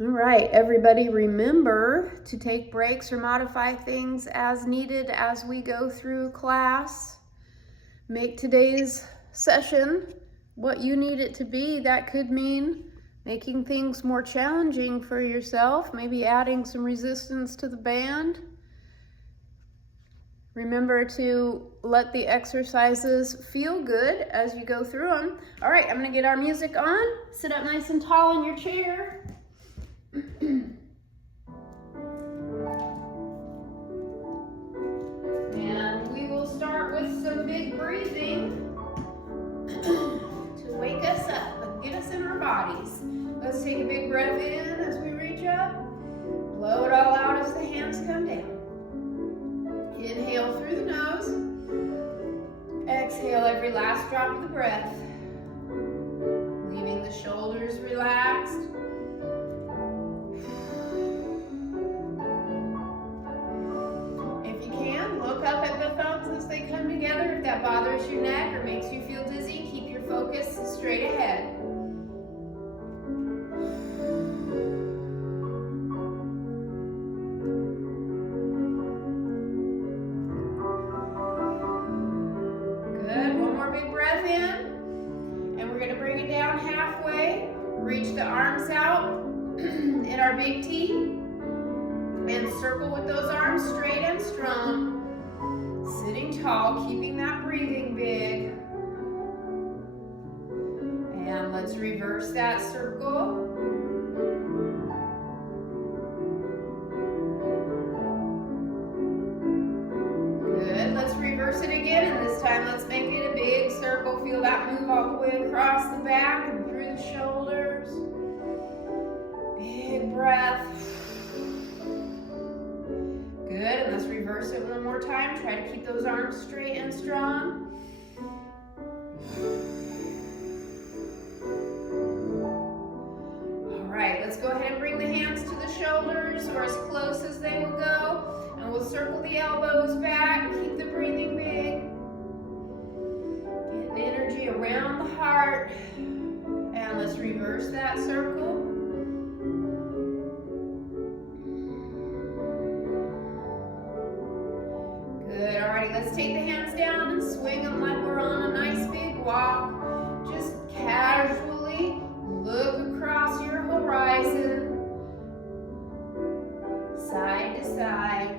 All right, everybody, remember to take breaks or modify things as needed as we go through class. Make today's session what you need it to be. That could mean making things more challenging for yourself, maybe adding some resistance to the band. Remember to let the exercises feel good as you go through them. All right, I'm gonna get our music on. Sit up nice and tall in your chair. And we will start with some big breathing to wake us up and get us in our bodies. Let's take a big breath in as we reach up. Blow it all out as the hands come down. Inhale through the nose. Exhale every last drop of the breath. Leaving the shoulders relaxed. If you can, look up at the thumbs as they come together. If that bothers your neck or makes you feel dizzy, keep your focus straight ahead. Reach the arms out in our big T and circle with those arms straight and strong. Sitting tall, keeping that breathing big. And let's reverse that circle. Good, let's reverse it again, and this time let's make it a big circle. Feel that move all the way across the back and through the shoulders. Big breath. Good, and let's reverse it one more time. Try to keep those arms straight and strong. All right, let's go ahead and bring the hands to the shoulders or as close as they will go. And we'll circle the elbows back, keep the breathing big. Getting energy around the heart. And let's reverse that circle. Good, alrighty, let's take the hands down and swing them like we're on a nice big walk. Just casually look across your horizon, side to side.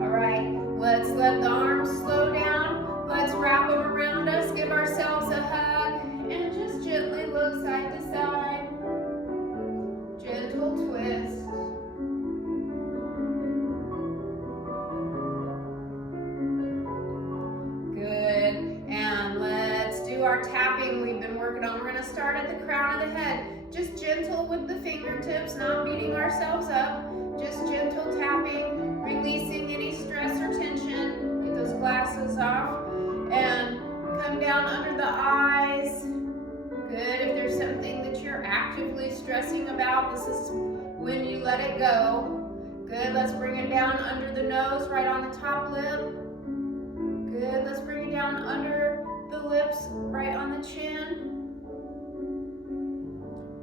Alright, let's let the arms slow down. Let's wrap them around us, give ourselves a hug, and just gently look side to side. Gentle twist. Good, and let's do our tapping we've been working on. We're going to start at the crown of the head. Just gentle with the fingertips, not beating ourselves up. Just gentle tapping, releasing any stress or tension. Get those glasses off. And come down under the eyes. Good, if there's something that you're actively stressing about, this is when you let it go. Good, let's bring it down under the nose, right on the top lip. Good, let's bring it down under the lips, right on the chin.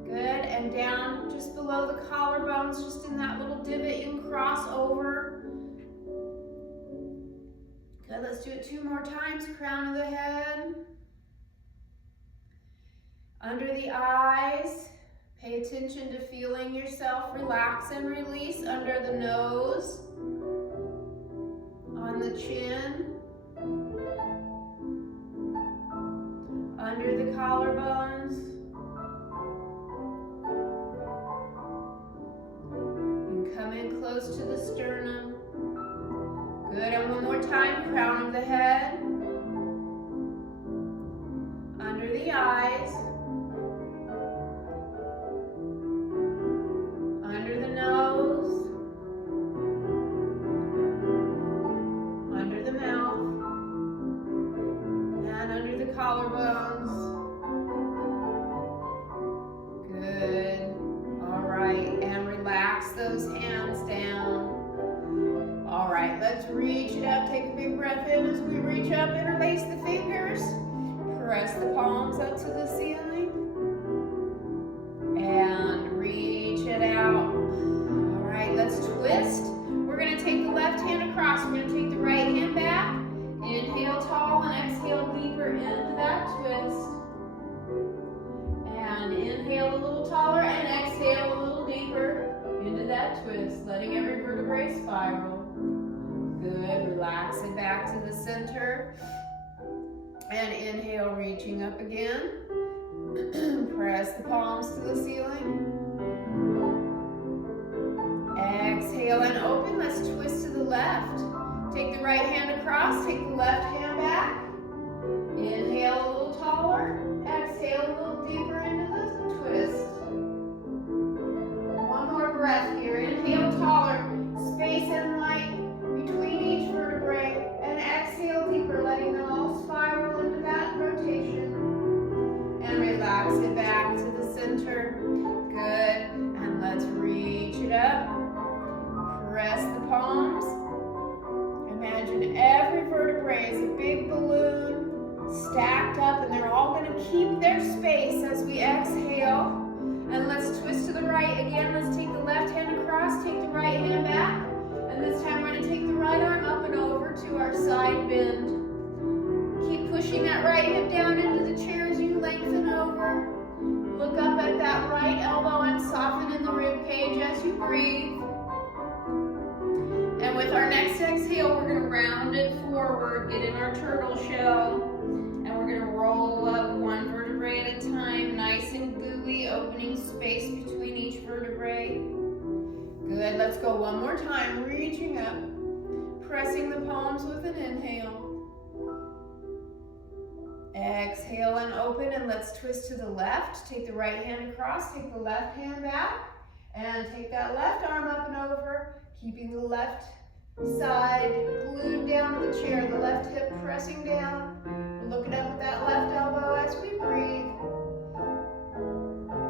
Good, and down just below the collarbones, just in that little divot you can cross over. Good, let's do it 2 more times, crown of the head. Under the eyes, pay attention to feeling yourself relax and release under the nose, on the chin, under the collarbones, and come in close to the sternum. Good, and one more time, crown of the head, under the eyes, under the nose, under the mouth, and under the collarbones. Good, all right, and relax those hands down. All right, let's reach it up. Take a big breath in as we reach up. Interlace the fingers. Press Press the palms up to the ceiling. And reach it out. All right, let's twist. We're going to take the left hand across. We're going to take the right hand back. Inhale tall and exhale deeper into that twist. And inhale a little taller and exhale a little deeper into that twist, letting every vertebrae spiral. Good, relax it back to the center. And inhale, reaching up again. Press the palms to the ceiling. Exhale and open. Let's twist to the left. Take the right hand across. Take the left hand back. Inhale a little taller. Exhale a little deeper into the twist. One more breath here. Inhale taller. Space and light between each vertebrae. And exhale deeper, letting them all spiral into that rotation. And relax it back to the center. Good. And let's reach it up. Press the palms. Imagine every vertebrae is a big balloon stacked up, and they're all going to keep their space as we exhale. And let's twist to the right again. Let's take the left hand across, take the right hand back. And this time we're going to take the right arm up and over to our side bend. Keep pushing that right hip down into the chair as you lengthen over. Look up at that right elbow and soften in the rib cage as you breathe. And with our next exhale, we're going to round it forward, get in our turtle shell, and we're going to roll up one vertebrae at a time, nice and gooey, opening space between each vertebrae. Good, let's go one more time, reaching up, pressing the palms with an inhale. Exhale and open, and let's twist to the left. Take the right hand across, take the left hand back, and take that left arm up and over, keeping the left side glued down to the chair, the left hip pressing down. We're looking up at that left elbow as we breathe.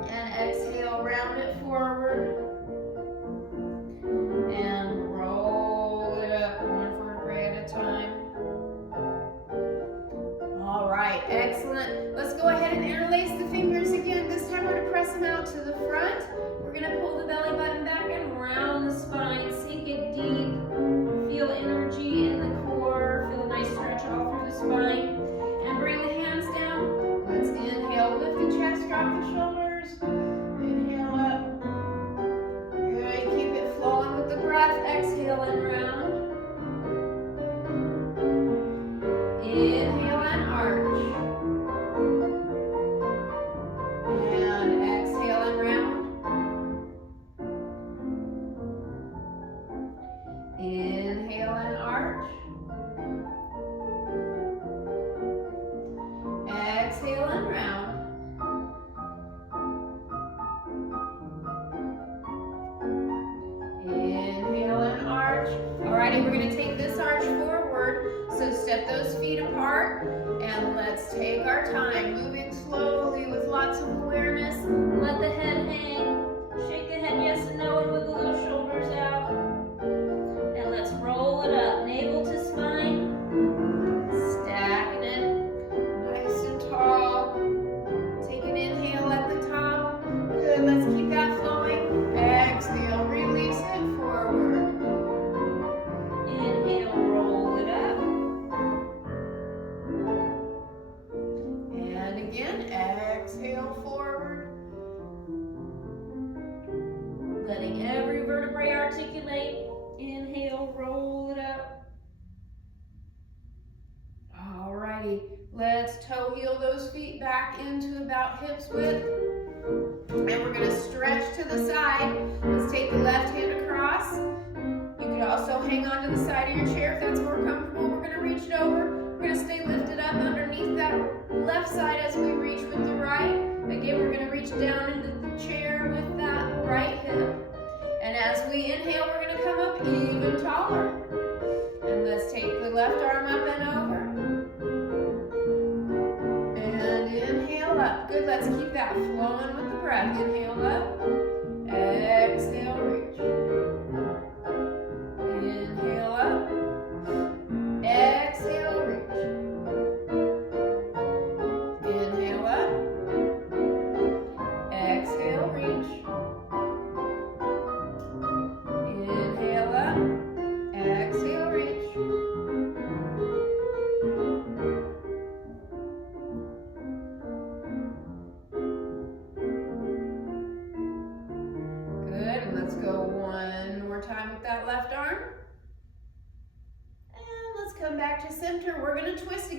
And exhale, round it forward. And roll it up one vertebrae at a time. All right, excellent. Let's go ahead and interlace the fingers again. This time we're going to press them out to the front. We're going to pull the belly button back and round the spine. Sink it deep. Feel energy in the core. Feel a nice stretch all through the spine. And bring the hands down. Let's inhale, lift the chest, drop the shoulders. Inhale up. Good, keep it flowing with the breath. Exhale and round. Inhale and arch. And exhale and round. Inhale and arch. Exhale and round. Inhale and arch. Alrighty, we're going to take this arch forward. So step those feet apart and let's take our time, moving slowly with lots of awareness. Let the head hang. Shake the head yes and no and wiggle those shoulders out. And let's roll it up, navel to spine. Stacking it nice and tall. Take an inhale at the top. Good, let's keep that flowing. Exhale, release it forward. Inhale, roll it up. And again, exhale forward. Letting every vertebrae articulate. Inhale, roll it up. Alrighty, let's toe heel those feet back into about hips width. And we're going to stretch to the side. Let's take the left hand across. You could also hang on to the side of your chair if that's more comfortable. We're going to reach it over. We're going to stay lifted up underneath that left side as we reach with the right. Again, we're going to reach down into the chair with that right hip. And as we inhale, we're going to come up even taller. And let's take the left arm up and over. And inhale up. Good, let's keep that flowing with the breath. Inhale up. Exhale, reach. Inhale up. Exhale, reach.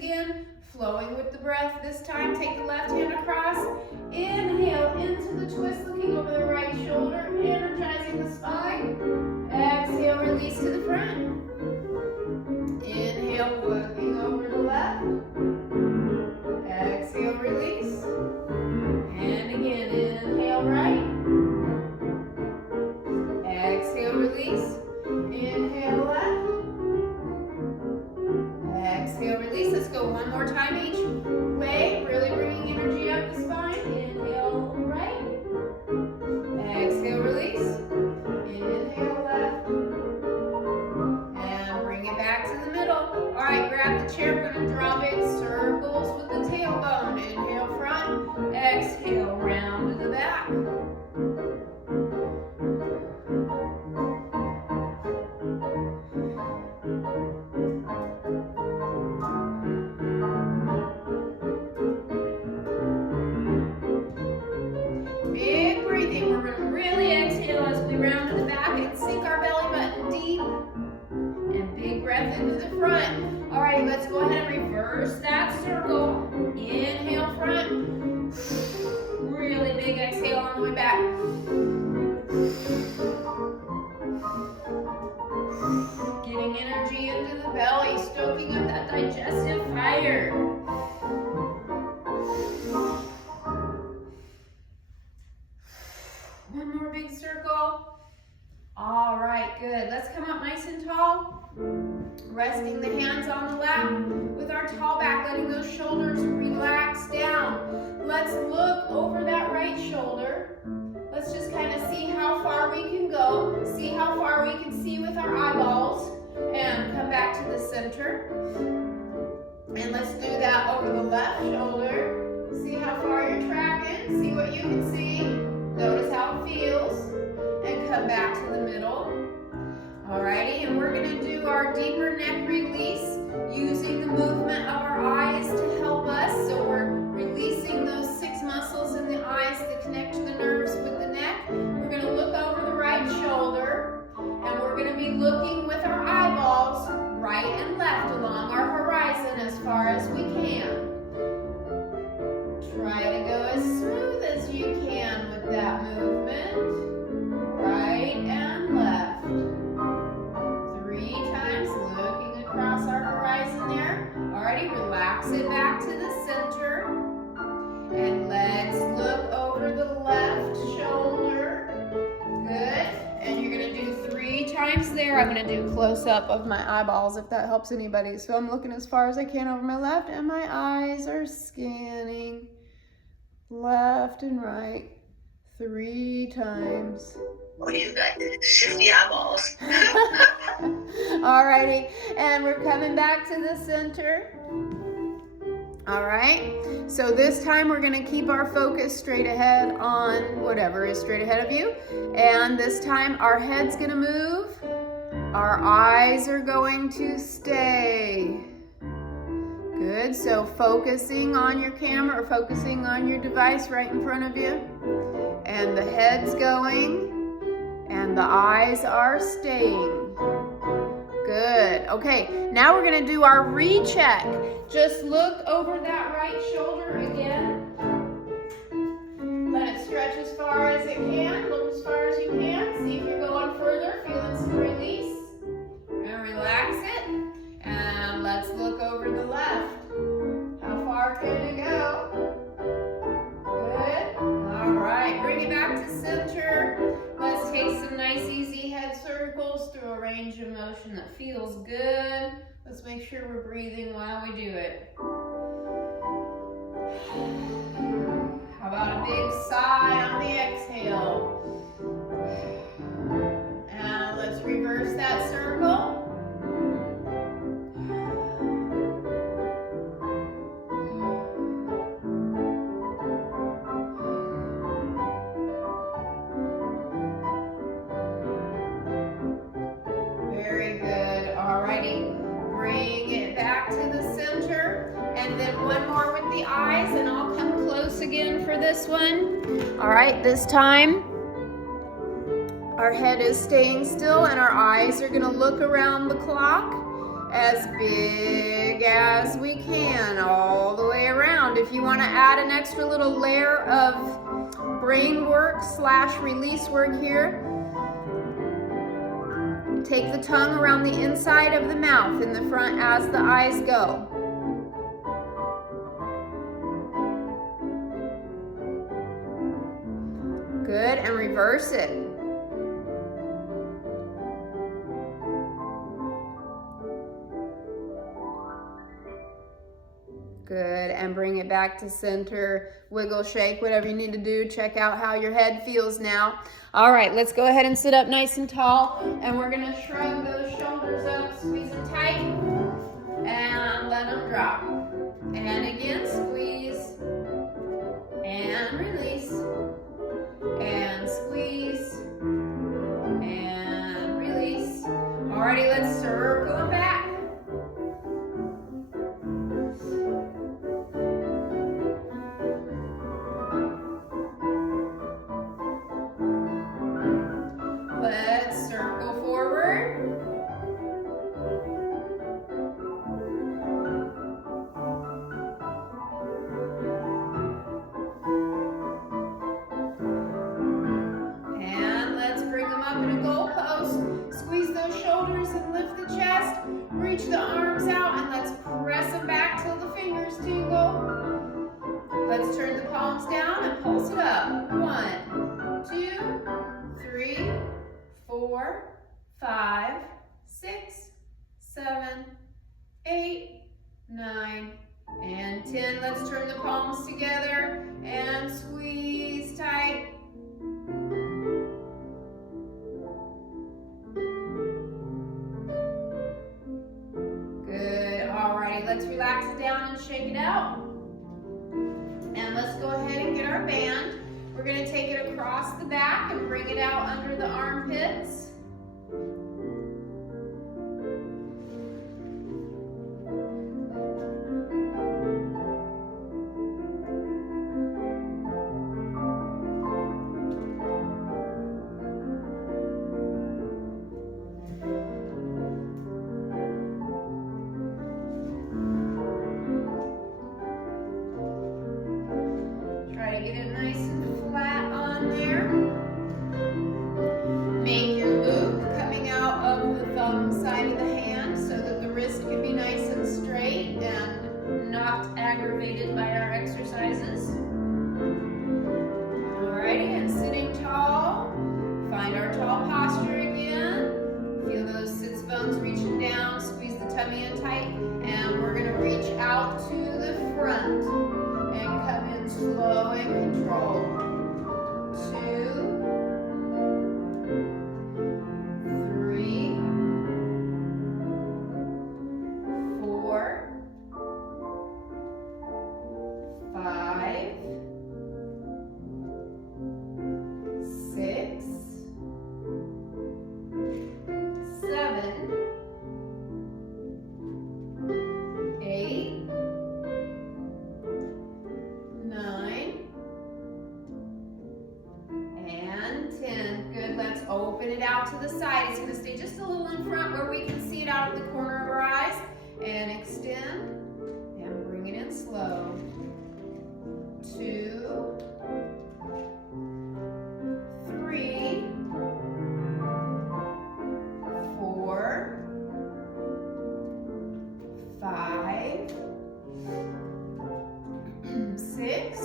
again, flowing with the breath. This time, take the left hand across. Inhale into the twist, looking over the right shoulder, energizing the spine. Exhale, release to the front. Inhale, looking over the left. Exhale, release. And again, inhale, right. Exhale, release. Inhale, left. Exhale, release. Let's go one more time each way. Really bringing energy up the spine. Inhale, right. Exhale, release. Inhale, left. And bring it back to the middle. All right, grab the chair. We're going to draw big circles with the tailbone. Inhale, front. Exhale, round to the back. Big breathing. We're going to really exhale as we round to the back and sink our belly button deep. And big breath into the front. All right, let's go ahead and reverse that circle. Inhale, front. Really big exhale on the way back. Getting energy into the belly, stoking up that digestive fire. One more big circle. All right, good. Let's come up nice and tall. Resting the hands on the lap with our tall back, letting those shoulders relax down. Let's look over that right shoulder. Let's just kind of see how far we can go. See how far we can see with our eyeballs. And come back to the center. And let's do that over the left shoulder. See how far you're tracking. See what you can see. Notice how it feels. And come back to the middle. Alrighty, and we're going to do our deeper neck release using the movement of our eyes to help us. So we're releasing those 6 muscles in the eyes that connect to the nerves with the neck. We're going to look over the right shoulder, and we're going to be looking with our eyeballs right and left along our horizon as far as we can. Try to go as smooth as you can with that movement. Right and left. 3 times, looking across our horizon there. Alrighty, relax it back to the center. And let's look over the left shoulder. Good. And you're going to do 3 times there. I'm going to do close up of my eyeballs if that helps anybody. So I'm looking as far as I can over my left, and my eyes are scanning left and right 3 times. Oh, you got shifty eyeballs. Alrighty, and we're coming back to the center. Alright, so this time we're going to keep our focus straight ahead on whatever is straight ahead of you. And this time our head's going to move. Our eyes are going to stay. Good, so focusing on your camera or focusing on your device right in front of you. And the head's going. And the eyes are staying. Good. Okay, now we're going to do our recheck. Just look over that right shoulder again. Let it stretch as far as it can. Look as far as you can. See if you're going further. Feeling some release. And relax it. And let's look over the left. How far can you go? Good. All right, bring it back to center. Let's take some nice easy head circles through a range of motion that feels good. Let's make sure we're breathing while we do it. How about a big sigh on the exhale? And let's reverse that circle. Very good. Alrighty. Bring it back to the center. And then one more with the eyes, and I'll come close again for this one. All right, this time our head is staying still and our eyes are going to look around the clock as big as we can all the way around. If you want to add an extra little layer of brain work / release work here, take the tongue around the inside of the mouth in the front as the eyes go. Good, and reverse it. Good, and bring it back to center. Wiggle, shake, whatever you need to do. Check out how your head feels now. All right, let's go ahead and sit up nice and tall, and we're gonna shrug those shoulders up, squeeze them tight, and let them drop. And again, squeeze, and release, and squeeze, and release. Alrighty, let's circle them back. Let's circle forward. And let's bring them up in a goalpost. Squeeze those shoulders and lift the chest. Reach the arms out and let's press them back till the fingers tingle. Let's turn the palms down and pulse it up. 1, 2, 3, 4, 5, 6, 7, 8, 9, and 10. Let's turn the palms together and squeeze tight. Good. Alrighty, let's relax it down and shake it out. And let's go ahead and get our band. We're going to take it across the back and bring it out under the armpits. Try to get it nice and flat on there. Make your loop coming out of the thumb side of the hand so that the wrist can be nice and straight and not aggravated by our exercises. Alrighty, and sitting tall. Find our tall posture again. Feel those sits bones reaching down. Squeeze the tummy in tight. And we're going to reach out to the front and come in slow and controlled. 2, 3, 4, 5, 6, 7, 8, 9, and 10. Good. Let's open it out to the side. It's going to stay just a little in front where we can see it out of the corner of our eyes. And extend and bring it in slow. 2, 3, 4, 5, 6,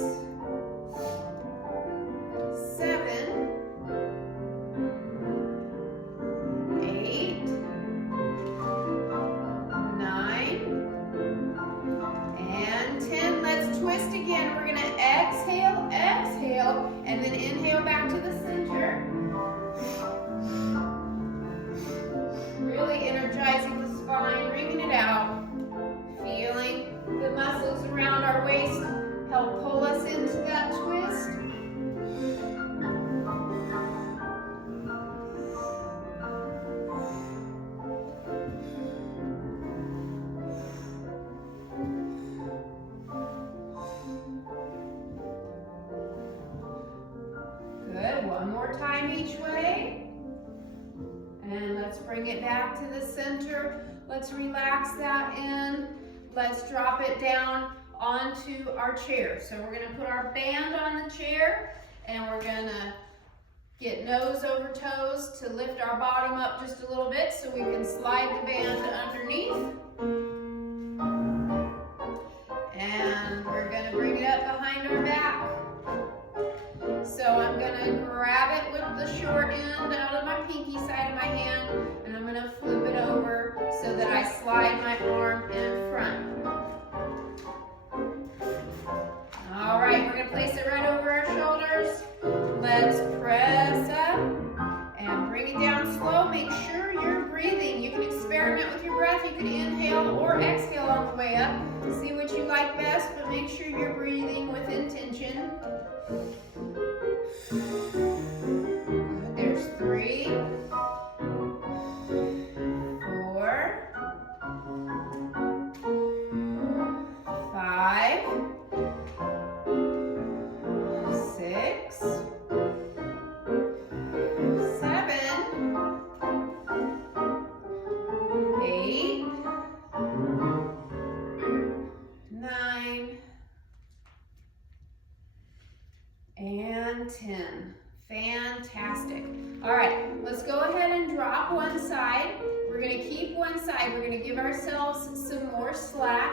7, 8, 9, and 10. Let's twist again. We're going to exhale, exhale, and then inhale back to the center. Really energizing the spine, wringing it out. Feeling the muscles around our waist help pull us into that twist. Good. One more time each way. And let's bring it back to the center. Let's relax that in. Let's drop it down onto our chair. So we're gonna put our band on the chair and we're gonna get nose over toes to lift our bottom up just a little bit so we can slide the band underneath. And we're gonna bring it up behind our back. So I'm gonna grab it with the short end out of my pinky side of my hand and I'm gonna flip it over so that I slide my arm in front. All right, we're gonna place it right over our shoulders. Let's press up and bring it down slow. Make sure you're breathing. You can experiment with your breath. You can inhale or exhale on the way up. See what you like best, but make sure you're breathing with intention. There's 3, 4, 5, 6, 7, 8, 9, and 10. Fantastic. All right, let's go ahead and drop one side. We're gonna keep one side. We're gonna give ourselves some more slack.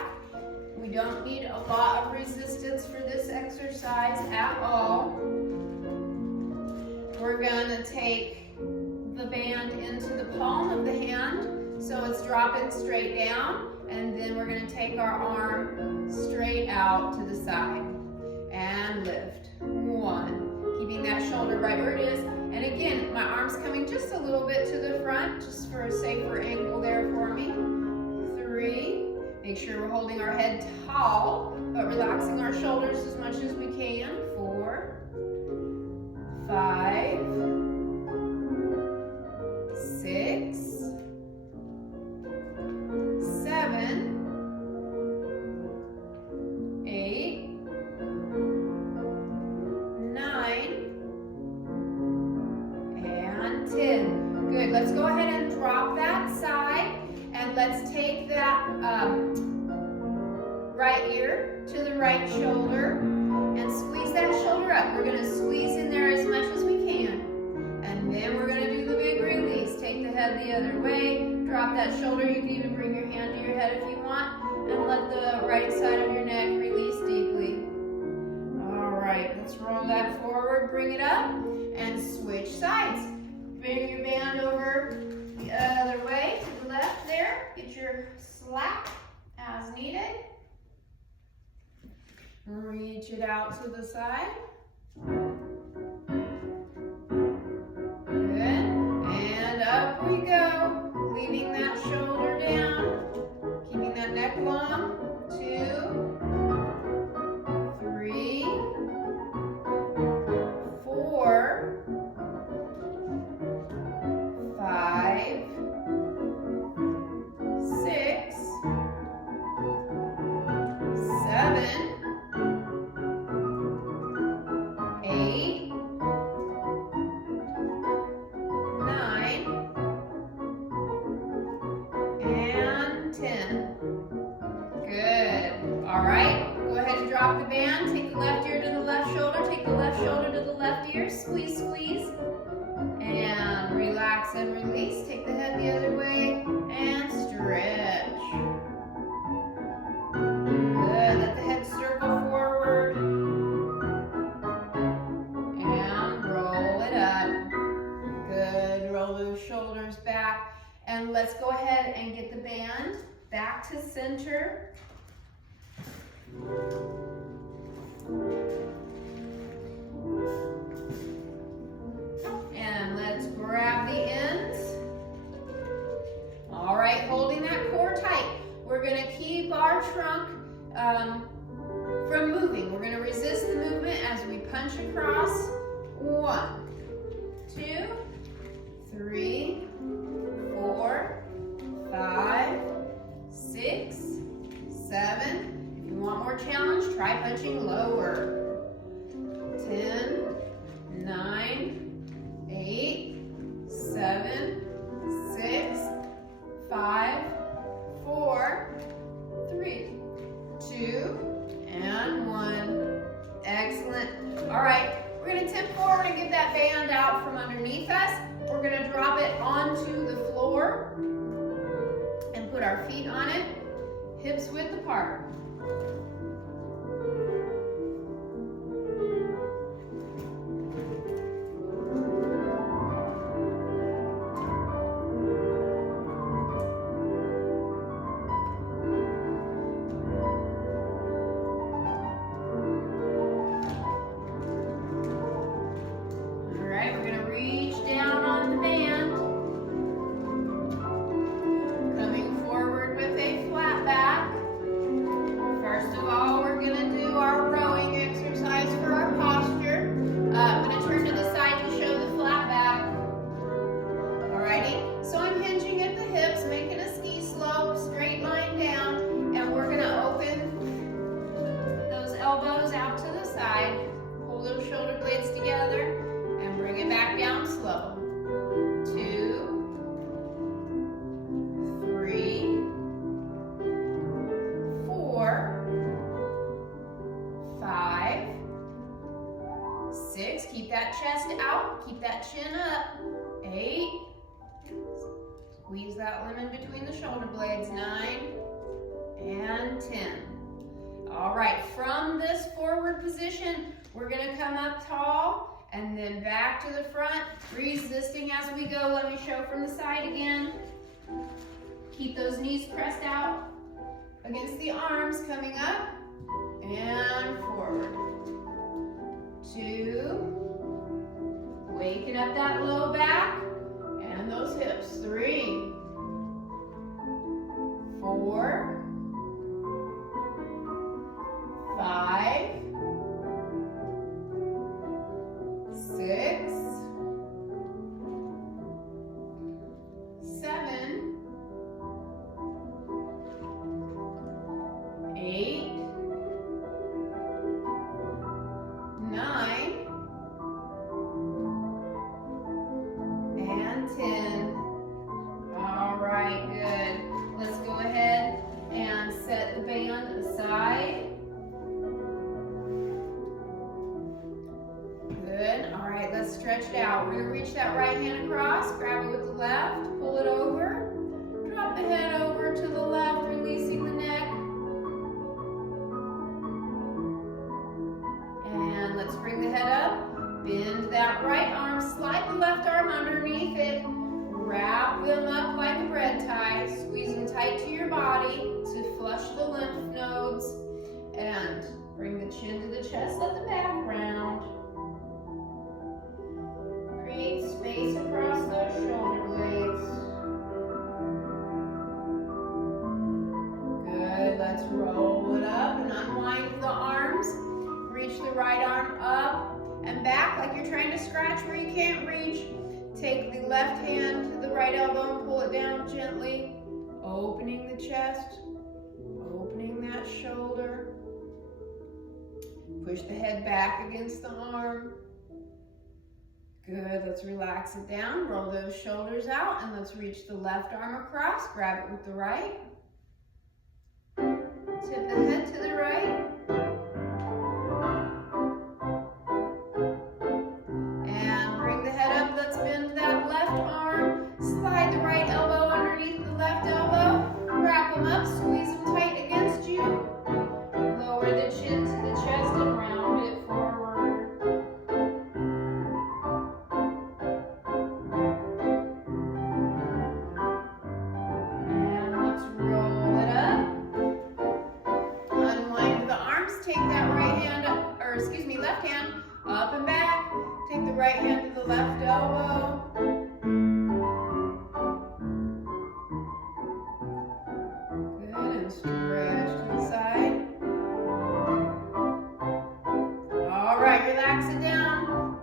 We don't need a lot of resistance for this exercise at all. We're gonna take the band into the palm of the hand, so it's dropping straight down, and then we're gonna take our arm straight out to the side and lift. 1. Keeping that shoulder right where it is. And again, my arm's coming just a little bit to the front, just for a safer angle there for me. 3. Make sure we're holding our head tall, but relaxing our shoulders as much as we can. 4, 5, 6, 7, 8, 9, and 10. Good. Let's go ahead and drop that side, and let's take that right ear to the right shoulder and squeeze that shoulder up. We're going to squeeze in there as much as we can, and then we're going to do the big release. Take the head the other way, drop that shoulder. You can even bring your hand to your head if you want, and let the right side of your neck release deeply. All right, let's roll that forward, bring it up, and switch sides. Bring your band over the other way to the left there. Get your slack as needed. Reach it out to the side. Good. And up we go. Leaving that shoulder down. Keeping that neck long. 2, 3, 4, 5, 6, 7, 8, 9, and 10. Good. All right. Go ahead and drop the band. Take the left ear to the left shoulder. Take the left shoulder to the left ear. Squeeze, squeeze. And relax and release. Take the head the other way and stretch. Good. Let the head circle forward. And roll it up. Good. Roll those shoulders back. And let's go ahead and get the band back to center. And let's grab the ends. All right, holding that core tight. We're gonna keep our trunk from moving. We're gonna resist the movement as we punch across. 1, 2, 3, 4, 5, 6, 7. If you want more challenge, try punching lower. 10, 9, 8, 7, 6, 5, All right, we're gonna tip forward and get that band out from underneath us. We're gonna drop it onto the floor and put our feet on it, hips width apart. Keep that chest out, keep that chin up. 8. Squeeze that lemon between the shoulder blades. 9 and 10. All right, from this forward position, we're gonna come up tall and then back to the front, resisting as we go. Let me show from the side again. Keep those knees pressed out against the arms, coming up and forward. 2. Waking up that low back and those hips. 3, 4, 5, 6, 7, 8, 9, and 10. All right, good. Let's go ahead and set the band aside. Good. All right, let's stretch it out. We're going to reach that right hand across, grab it with the left, pull it over, drop the head over to the left, releasing the neck. And let's bring the head up, bend that right arm, slide the left arm underneath it, wrap them up like a bread tie, squeezing tight to your body to flush the lymph nodes, and bring the chin to the chest, let the back round. Create space across those shoulder blades. Good, let's roll it up and unwind the arms. Reach the right arm up and back like you're trying to scratch where you can't reach. Take the left hand to the right elbow and pull it down gently, opening the chest, opening that shoulder. Push the head back against the arm. Good, let's relax it down, roll those shoulders out, and let's reach the left arm across, grab it with the right. Tip the head to the right. And bring the head up, let's bend that left arm, slide the right elbow underneath the left elbow, wrap them up, squeeze them tight against you, lower the chin to the chest and round it forward. And let's roll it up, unwind the arms, take that right hand up, or excuse me, left hand up and back, take the right hand to the left elbow. Good, and stretch to the side. All right, relax it down.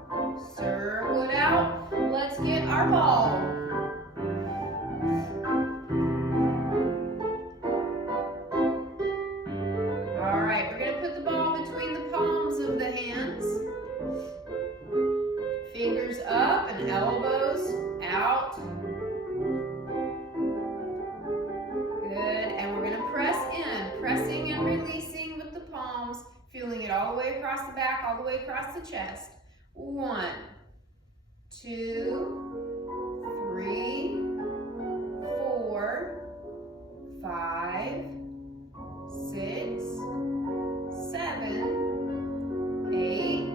Circle it out. Let's get our ball. All right, we're going to put the ball between the palms of the hands. Fingers up and elbows out. Good, and we're going to press in, pressing and releasing with the palms, feeling it all the way across the back, all the way way across the chest. 1, 2, 3, 4, 5, 6, 7, 8,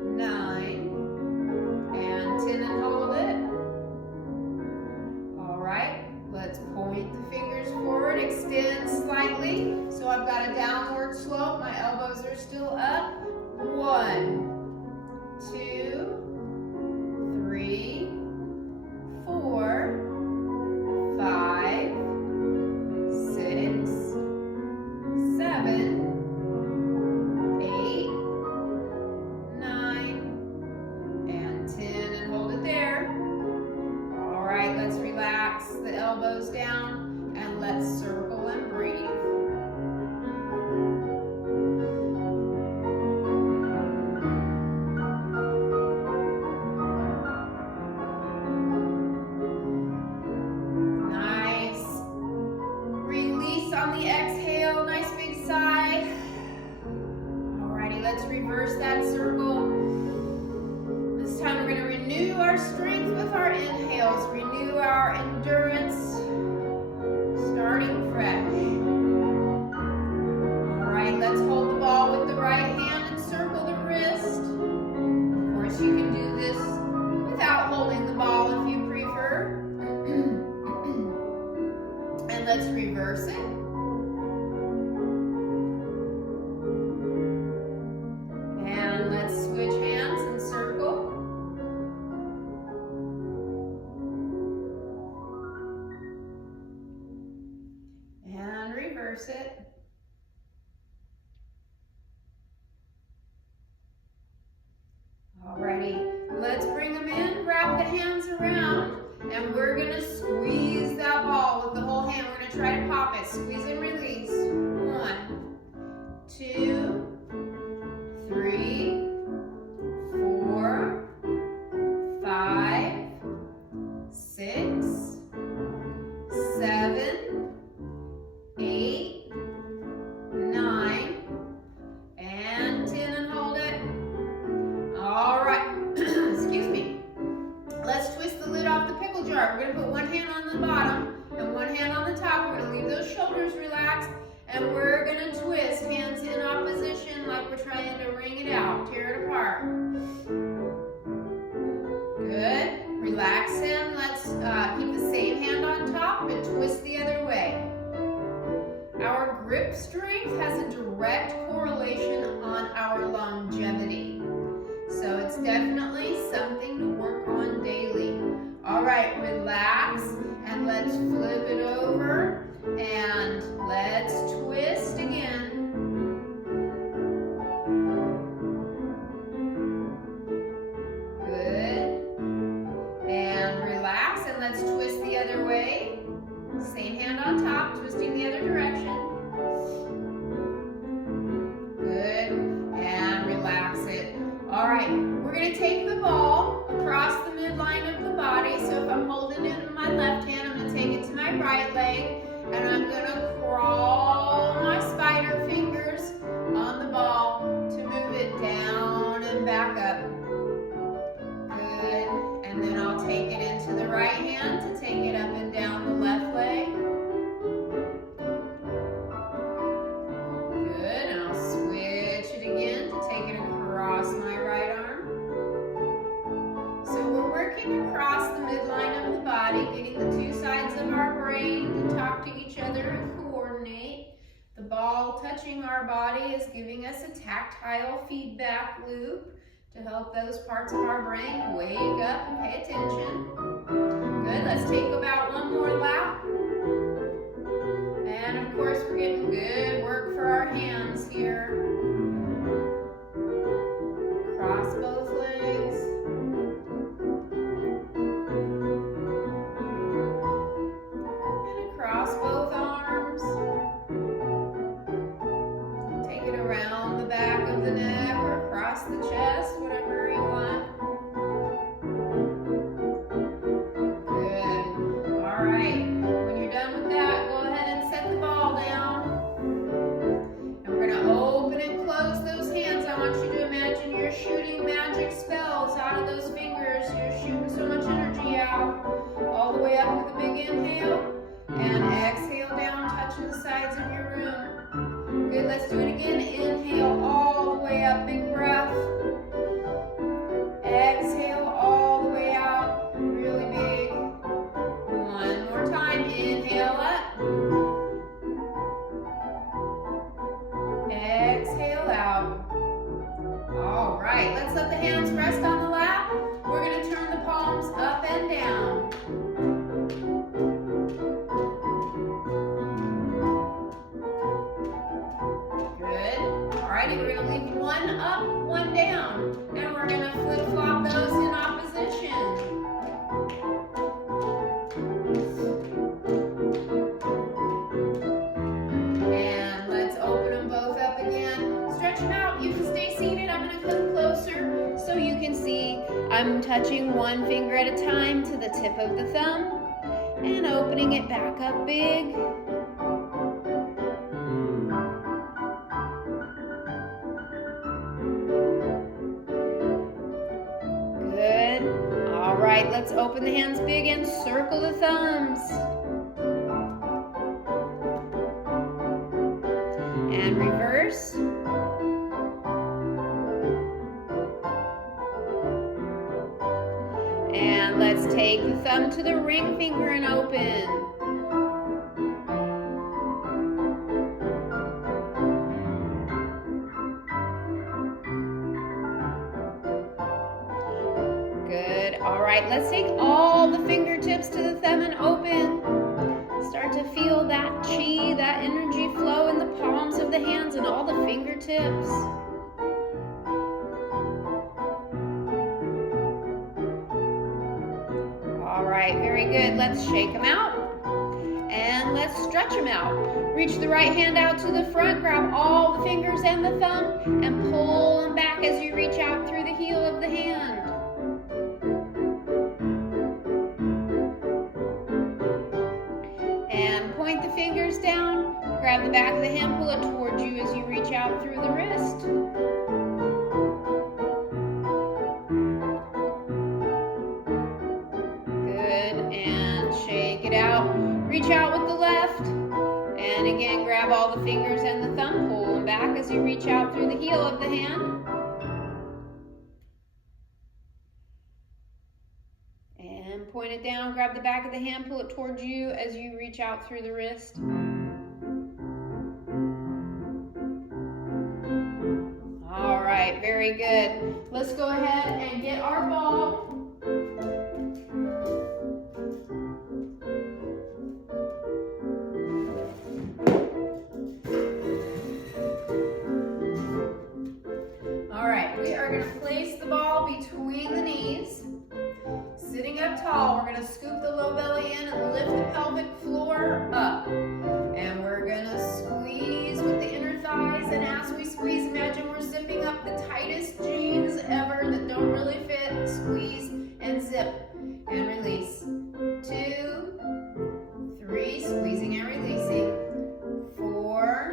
9, and 10, and hold it. All right, let's point the fingers forward, extend slightly. So I've got a downward slope, my elbows are still up. 1, 2, 3, 4, 5, 6, 7, 8, 9, and 10, and hold it there. All right, let's relax the elbows down and let's circle and breathe. On the exhale, nice big sigh. Alrighty, let's reverse that circle. This time we're going to renew our strength with our inhales, renew our endurance, starting fresh. Alright, let's hold the ball with the right hand and circle the wrist. Of course, you can do this without holding the ball if you prefer. And let's reverse it. And let's switch hands and circle. And reverse it. Alrighty, let's bring them in, wrap the hands around, and we're gonna squeeze that ball with the whole hand. We're gonna try to pop it, squeeze and release. 1, 2, 3, 4, 5, 6, 7, 8, 9, and 10, and hold it. All right, excuse me. Let's twist the lid off the pickle jar. We're gonna put one hand on the bottom and one hand on the top. We're gonna leave those shoulders relaxed, and we're gonna twist, hands in opposition like we're trying to wring it out, tear it apart. Good, relax in. Let's keep the same hand on top, but twist the other way. Our grip strength has a direct correlation on our longevity. So it's definitely something to work on daily. All right, relax, and let's flip it over, and let's twist again. Good. And relax, and let's twist the other way. Same hand on top, twisting the other direction. Good. And relax it. All right, we're going to take the ball across the midline of the body. So if I'm holding it in my left hand, I'm going to take it to my right leg, and I'm going to crawl my spider fingers on the ball to move it down and back up. Good. And then I'll take it into the right hand to take it up and down the left leg. Good. And I'll switch it again to take it across my right arm. So we're working across the midline of the body, getting the two sides of our brain to talk to each other and coordinate. The ball touching our body is giving us a tactile feedback loop to help those parts of our brain wake up and pay attention. Good, let's take about one more lap. And of course, we're getting good work for our hands here. Cross both legs. And across both arms. Take it around the back of the neck or across the chest, whatever you want. Good. All right. When you're done with that, go ahead and set the ball down. And we're going to open and close those hands. I want you to imagine you're shooting magic spells out of those fingers. You're shooting so much energy out. All the way up with a big inhale. And exhale down, touching the sides of your room. Good, let's do it again. Inhale all the way up, big breath. Exhale all the way out, really big. One more time, inhale up. Exhale out. All right, let's let the hands rest on the lap. We're going to turn the palms up and down. Good. All righty, we're going to leave one up, one down. And we're going to flip-flop those in opposition. And let's open them both up again. Stretch them out. You can stay seated. I'm going to come closer so you can see I'm touching one finger at a time to the tip of the thumb and opening it back up big. Good. All right, let's open the hands big and circle the thumbs. And reverse. And let's take the thumb to the ring finger and open. Good. All right, let's take all the fingertips to the thumb and open. Start to feel that chi, that energy flow in the palms of the hands and all the fingertips. All right, very good. Let's shake them out and let's stretch them out. Reach the right hand out to the front, grab all the fingers and the thumb and pull them back as you reach out through the heel of the hand. And point the fingers down, grab the back of the hand, pull it towards you as you reach out through the wrist. Good, and shake it out. Reach out with the left, and again grab all the fingers and the thumb, pull them back as you reach out through the heel of the hand. And point it down, grab the back of the hand, pull it towards you as you reach out through the wrist. All right, very good. Let's go ahead and get our ball. All right, we are going to place the ball between the knees. Sitting up tall, we're going to scoop the low belly in and lift the pelvic floor up. And we're going to squeeze with the inner thighs. And as we squeeze, imagine we're zipping up the tightest jeans ever that don't really fit. Squeeze and zip and release. 2, 3, squeezing and releasing. 4,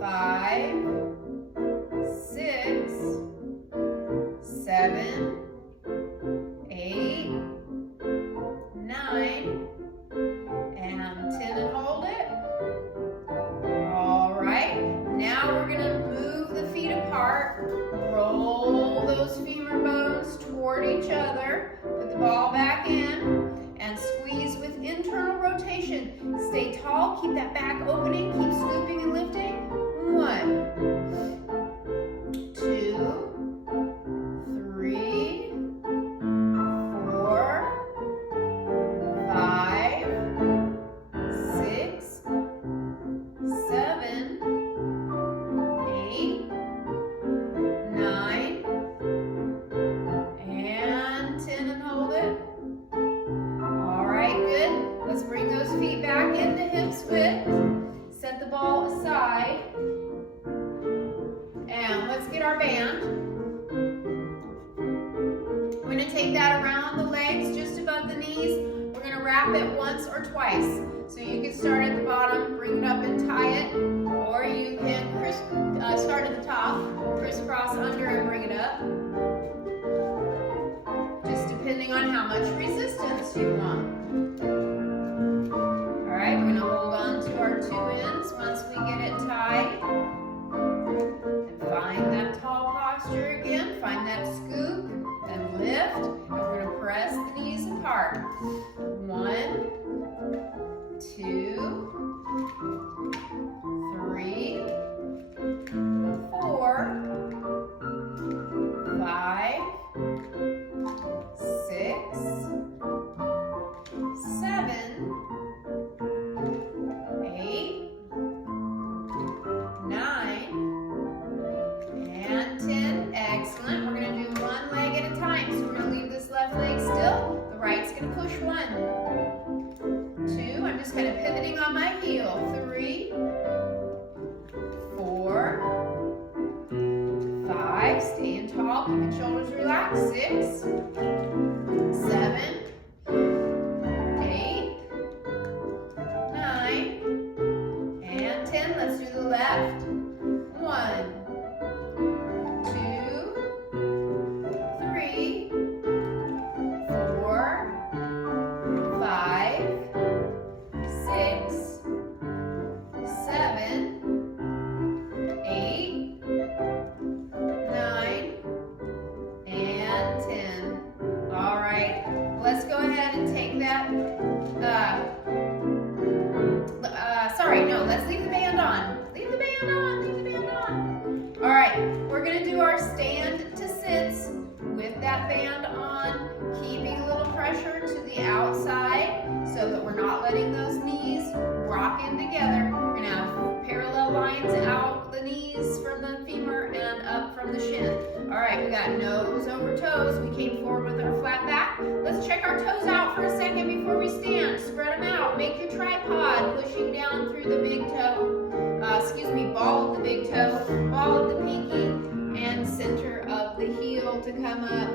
5, 6, 7, 8, 9, and 10, and hold it. All right, now we're gonna move the feet apart, roll those femur bones toward each other, put the ball back in, and squeeze with internal rotation. Stay tall, keep that back opening, keep scooping and lifting. 1, 2, 3, 4, 5, 6, 7, 8, 9, and 10, and hold it. All right, good. Let's bring those feet back into hips width. Set the ball aside. And let's get our band. We're going to take that around the legs just above the knees. We're going to wrap tap it once or twice. So you can start at the bottom, bring it up and tie it, or you can start at the top, crisscross under and bring it up. Just depending on how much resistance you want. All right, we're gonna hold on to our 2 ends once we get it tied. And find that tall posture again, find that scoop, and lift, and we're gonna press the knees apart. 1, 2, 3, 4, 5, 6, 7, 8, 9, and 10. Excellent. We're going to do one leg at a time. So we're going to leave this left leg still. The right's going to push 1, 2. I'm just kind of pivoting on my heel. 3, 4, 5. Staying tall. Keeping shoulders relaxed. 6, 7, 8, 9, and 10. Let's do the left. 1, 2, 3, 4, 5, 6, 7, 8, 9, and 10. All right, let's go ahead and take that. Let's leave the band on. Leave the band on, leave the band on. All right, we're gonna do our stand to sits with that band on, keeping a little pressure to the outside so that we're not letting those knees rock in together. We're gonna have parallel lines out the knees from the femur and up from the shin. All right, we got nose over toes. We came forward with our flat back. Let's check our toes out for a second before we stand. Spread them out. Make your tripod, pushing down through the big toe. Ball of the big toe, ball of the pinky, and center of the heel to come up.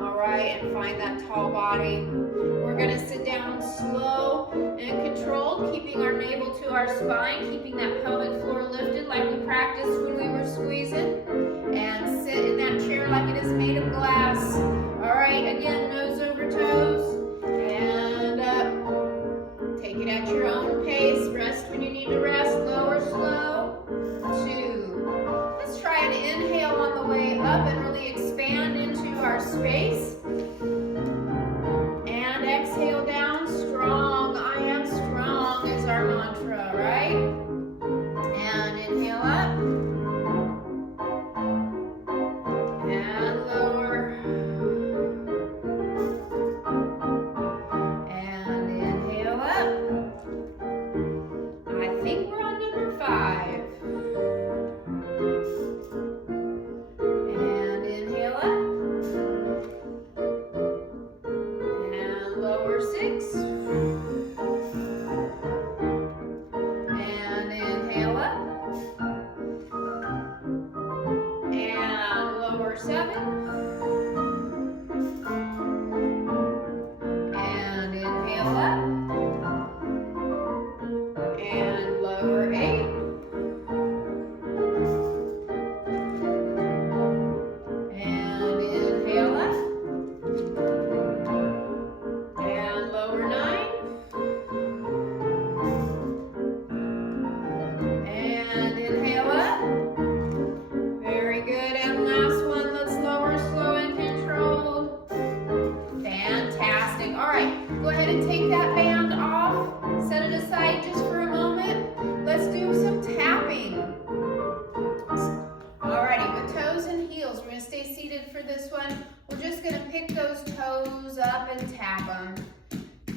All right, and find that tall body. We're gonna sit down slow and controlled, keeping our navel to our spine, keeping that pelvic floor lifted like we practiced when we were squeezing, and sit in that chair like it is made of glass. All right, again, nose over toes, and up. Take it at your own pace. Rest when you need to rest. Lower slow. 2. Let's try an inhale on the way up and really expand into our space. And exhale down. Strong. I am strong is our mantra, right? And inhale up. And lower. And inhale up. I think we're on number 5. And inhale up. And lower 6. And inhale up. And lower 7. And inhale up. And lower 8. And inhale up. And lower 9. And inhale up. Very good. And last one. Let's lower slow and controlled. Fantastic. All right. Go ahead and take that band off. Set it aside just for a moment. Let's do some tapping. Alrighty, with toes and heels. We're going to stay seated for this one. We're just going to pick those toes up and tap them.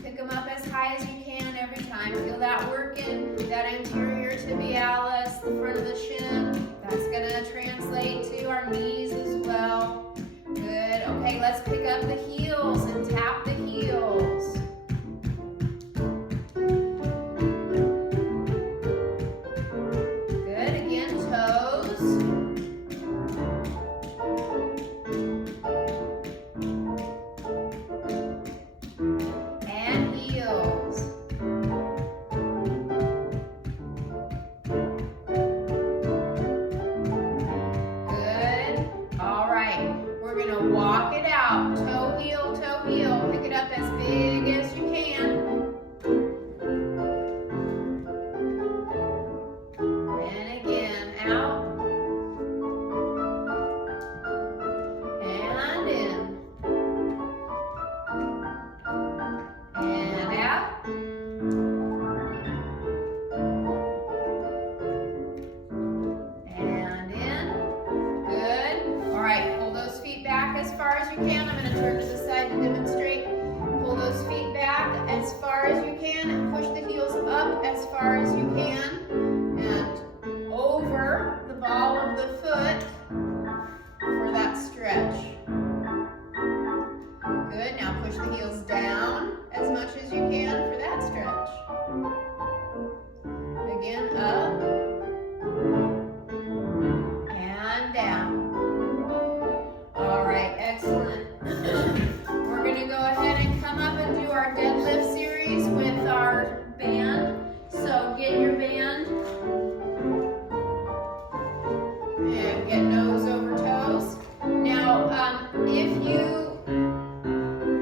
Pick them up as high as you can every time. Feel that working, that anterior tibialis, the front of the shin. That's going to translate to our knees as well. Good. Okay, let's pick up the heels and tap the heels. Good. Again, toes. And heels. as far as you can and over the ball of the foot for that stretch. Good, now push the heels down as much as you can for that stretch. Again, up and down. All right, excellent. We're gonna go ahead and come up and do our deadlift series with our band. So get your band and get nose over toes. Now, if you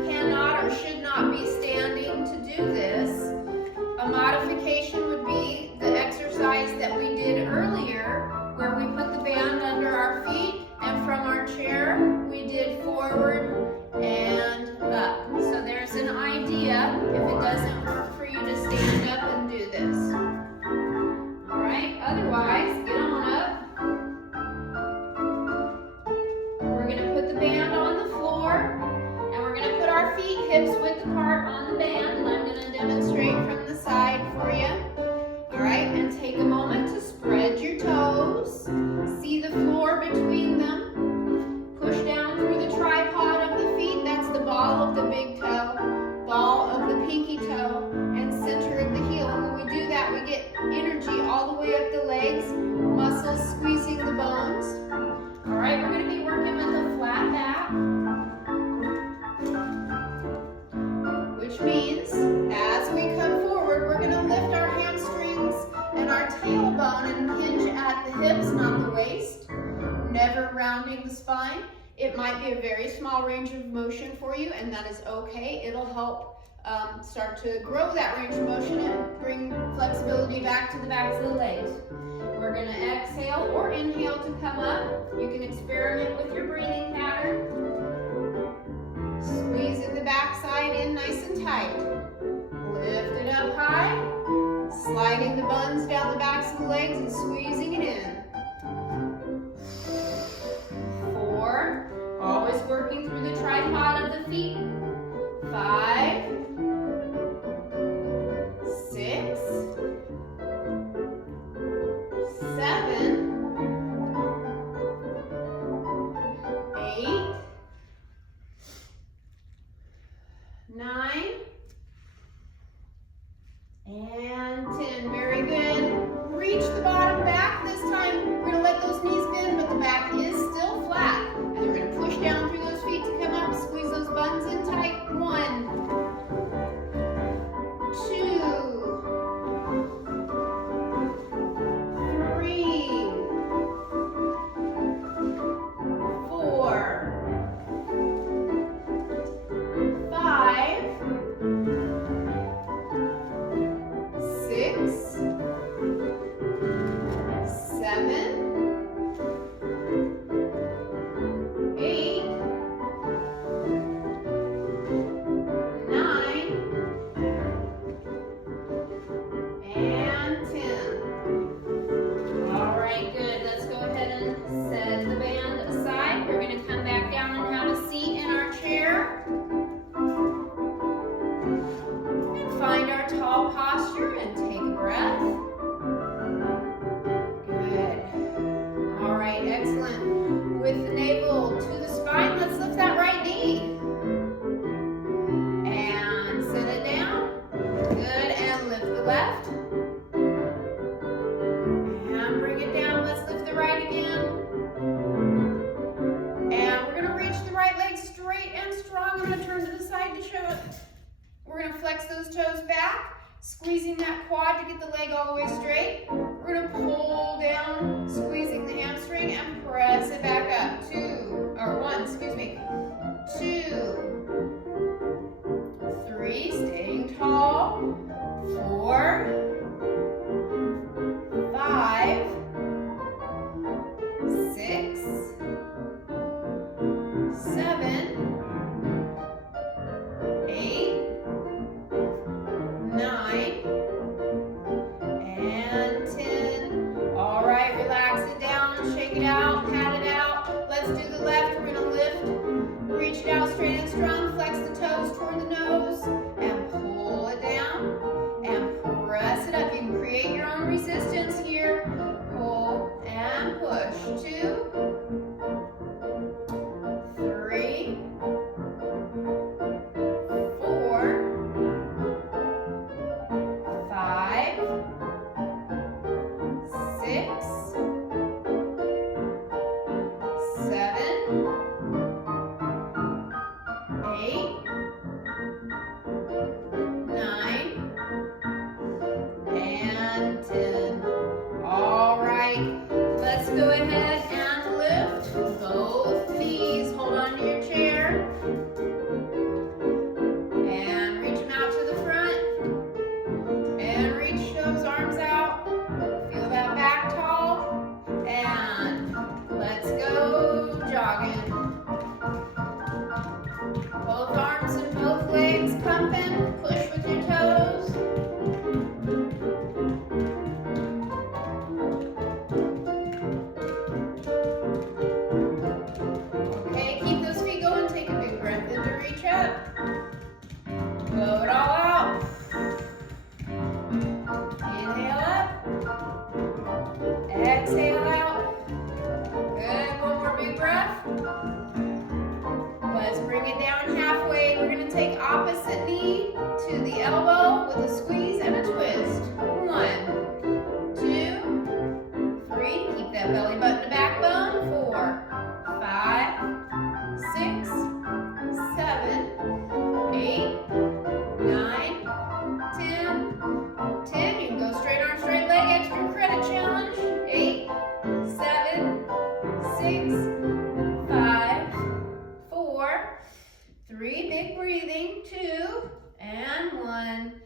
cannot or should not be standing to do this, a modification would be the exercise that we did earlier, where we put the band under our feet and from our chair we did forward and up. So there's an idea if it doesn't work for you to stand up and do this. All right, otherwise get on up. We're going to put the band on the floor and we're going to put our feet hips width apart on the band, and I'm going to demonstrate from the side for you. All right, and take a moment to spread your toes. See the floor between them. Push down through the tripod of the feet. That's the ball of the big toe, ball of the pinky toe, and center of the heel. And when we do that, we get energy all the way up the legs, muscles squeezing the bones. All right, we're going to be working with a flat back, which means as we come forward, we're going to lift our hamstrings and our tailbone and hinge at the hips, not the waist, never rounding the spine. It might be a very small range of motion for you, and that is okay. It'll help start to grow that range of motion and bring flexibility back to the backs of the legs. We're going to exhale or inhale to come up. You can experiment with your breathing pattern. Squeezing the backside in nice and tight. Lift it up high. Sliding the buns down the backs of the legs and squeezing it in. 4. Always working through the tripod of the feet. 5. 6. 7. 8. 9. And 10. Very good. Reach the bottom back. This time we're going to let those knees bend, but the back is still flat. And we're going to push down through those feet to come up. Squeeze those buns in tight. 1, 2, 3, 4, 5, 6, 7, 8, 9, and 10. All right, good. Let's go ahead and set the band aside. We're going to come back down and have a seat in our chair. And find our tall posture and take a breath. Good. All right, excellent. With the navel to the spine, let's lift that right knee. And set it down. Good, and lift the left. And bring it down. Let's lift the right again. And we're going to reach the right leg straight and strong. I'm going to turn to the side to show it. We're going to flex those toes back, squeezing that quad to get the leg all the way straight. We're going to pull down, squeezing the hamstring, and press it back up. 1, 2, 3, staying tall. 4, 5, 6, 7, 8, 9, and 10. All right, relax it down, shake it out, pat it out. Let's do Let's bring it down halfway. We're going to take opposite knee to the elbow with a squeeze and a twist. 1, 2, 3. Keep that belly button to backbone. 4, 5, 6, 7, 8, 9, 10. 10. You can go straight arm, straight leg, extra credit challenge. 8, 7, 6, 5, 4, 3. Big breathing. 2 and 1.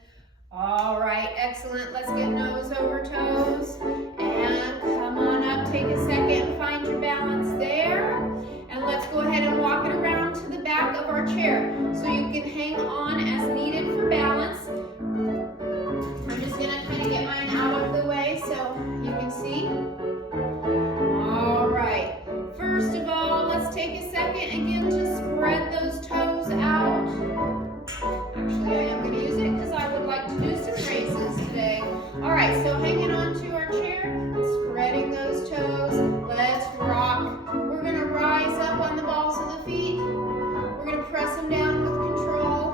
All right, excellent. Let's get nose over toes. And come on up. Take a second. Find your balance there. And let's go ahead and walk it around to the back of our chair so you can hang on as needed for balance. I'm just going to kind of get mine out of the way so you can see. All right. First of all, let's take a second again to spread those toes out. Actually, I am going to use it because I would like to do some races today. All right, so hanging on to our chair, spreading those toes. Let's rock. We're going to rise up on the balls of the feet. We're going to press them down with control.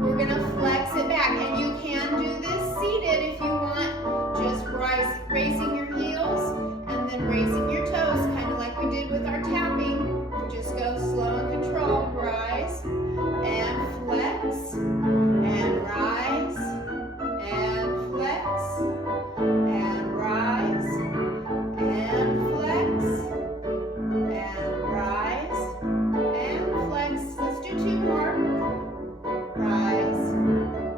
We're going to flex it back, and you can do this seated if you want. Just raising your heels and then raising your toes, kind of like we did with our tapping. Just go slow and controlled. Rise and flex and rise and flex and rise and flex and rise and flex. Let's do 2 more. Rise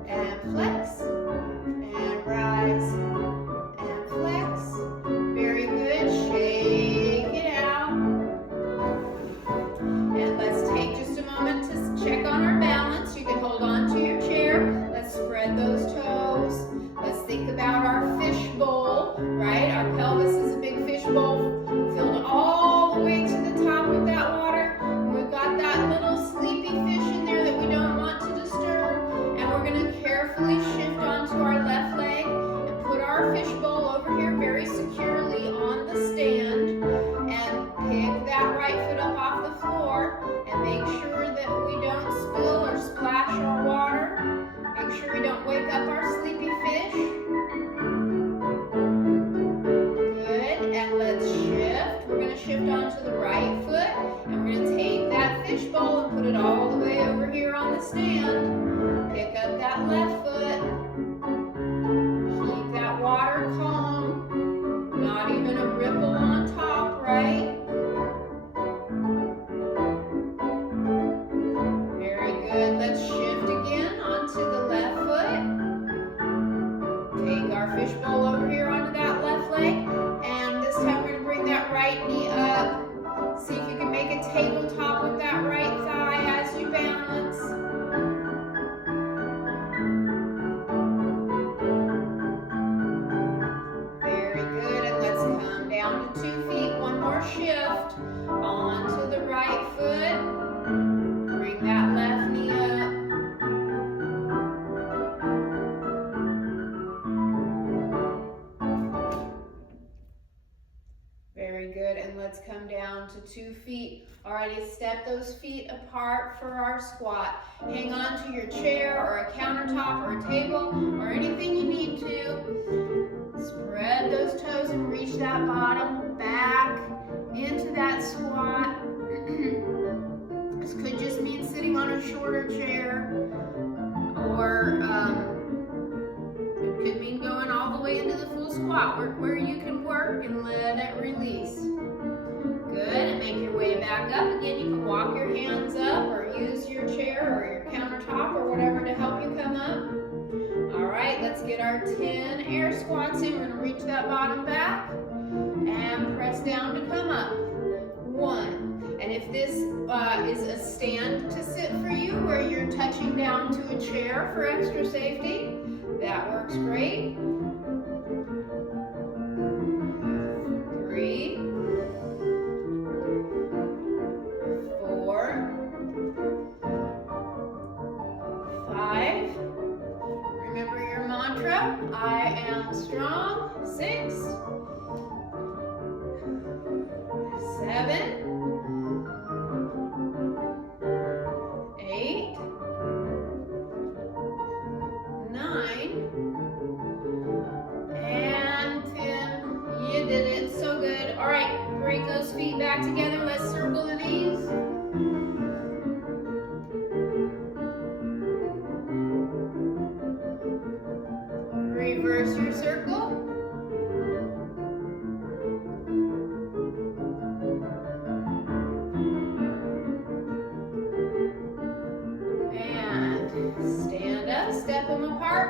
and flex and rise and flex. Very good. Shake it out. And let's take just a moment to check on our balance. You can hold on to your chair. Let's spread those toes. Let's think about our fish bowl, right? Our pelvis is a big fish bowl filled all the way to the top with that water. And we've got that little sleepy fish in there that we don't want to disturb. And we're going to carefully shift onto our left leg and put our fish bowl over here very securely on the stand. And pick that right foot up off the floor and make sure that we don't spill or splash our water. Make sure we don't wake up our sleepy fish. Good, and let's shift. We're going to shift onto the right foot, and we're going to take that fish bowl and put it all the way over here on the stand. Pick up that left foot. Keep that water calm. Not even a ripple on top, right? Very good. Let's shift again onto the left foot. Take our fish bowl over here onto that left leg. And this time we're going to bring that right knee up. See if you can make a tabletop with that right thigh as you balance. Very good. And let's come down to 2 feet. One more shift. Onto the right foot. Bring that left knee up. Very good, and let's come down to 2 feet. Alrighty, step those feet apart for our squat. Hang on to your chair or a countertop or a table or anything you need to. Spread those toes and reach that bottom back into that squat. This could just mean sitting on a shorter chair, or it could mean going all the way into the full squat, where you can work and let it release. Good, and make your way back up. Again, you can walk your hands up or use your chair or your countertop or whatever to help you come up. All right, let's get our 10 air squats in. We're gonna reach that bottom back and press down to come up. 1. And if this is a stand to sit for you where you're touching down to a chair for extra safety, that works great. 3, 4, 5. Remember your mantra, I am strong. 6, 7,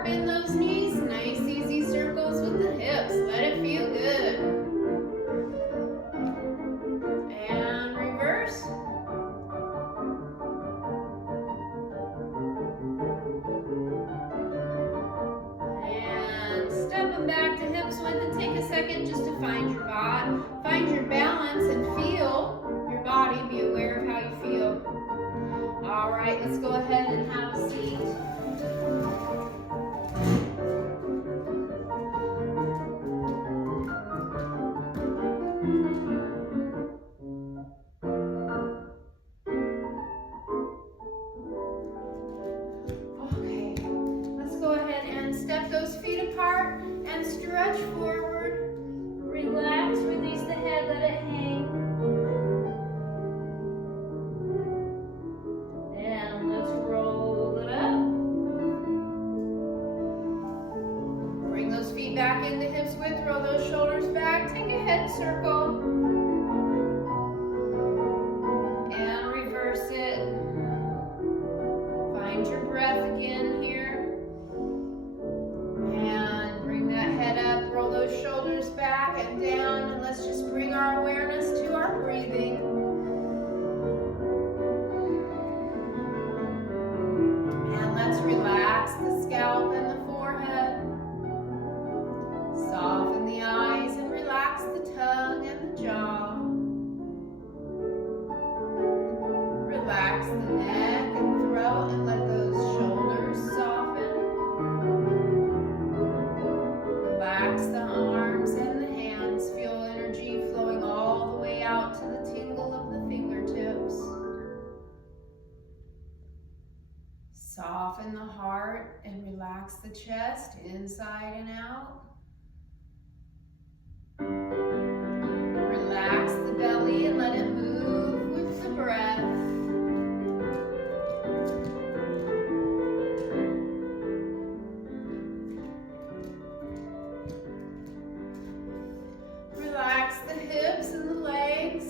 heart, bend those knees. Nice easy circles with the hips. Let it feel good. And reverse. And step them back to hips width and take a second just to find your body. Find your balance and feel your body. Be aware of how you feel. All right, let's go ahead and have a seat. Okay, let's go ahead and step those feet apart and stretch forward. Relax, release the head, let it hang. And let's roll it up. Bring those feet back into hips width, roll those shoulders back, take a head circle. And reverse it. Find your breath again here. And bring that head up, roll those shoulders back and down, and let's just bring our awareness to our breathing. And let's relax the scalp and the forehead. Soften the eyes and relax the tongue and the jaw. Relax the neck and throat and let those shoulders soften. Relax the arms and the hands. Feel energy flowing all the way out to the tingle of the fingertips. Soften the heart and relax the chest inside and out. Relax the belly and let it move with the breath. Relax the hips and the legs.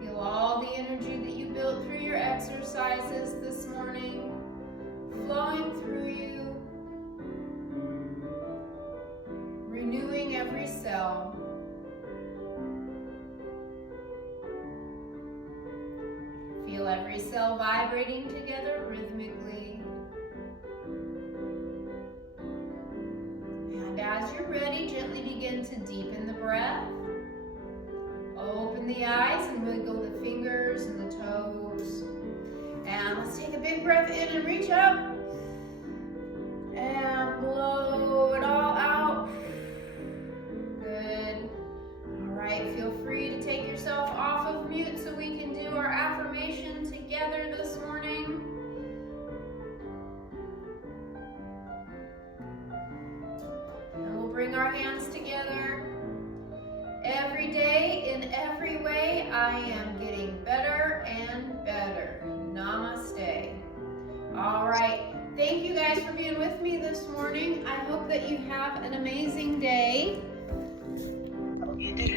Feel all the energy that you built through your exercises this morning flowing through you, renewing every cell. Feel every cell vibrating together rhythmically. And as you're ready, gently begin to deepen the breath. Open the eyes and wiggle the fingers and the toes. And let's take a big breath in and reach up. And blow it all out. Good. All right, feel free to take yourself off of mute so we can do our affirmation together this morning. And we'll bring our hands together. Every day, in every way, I am getting better and better. Namaste. All right. Thank you guys for being with me this morning. I hope that you have an amazing day.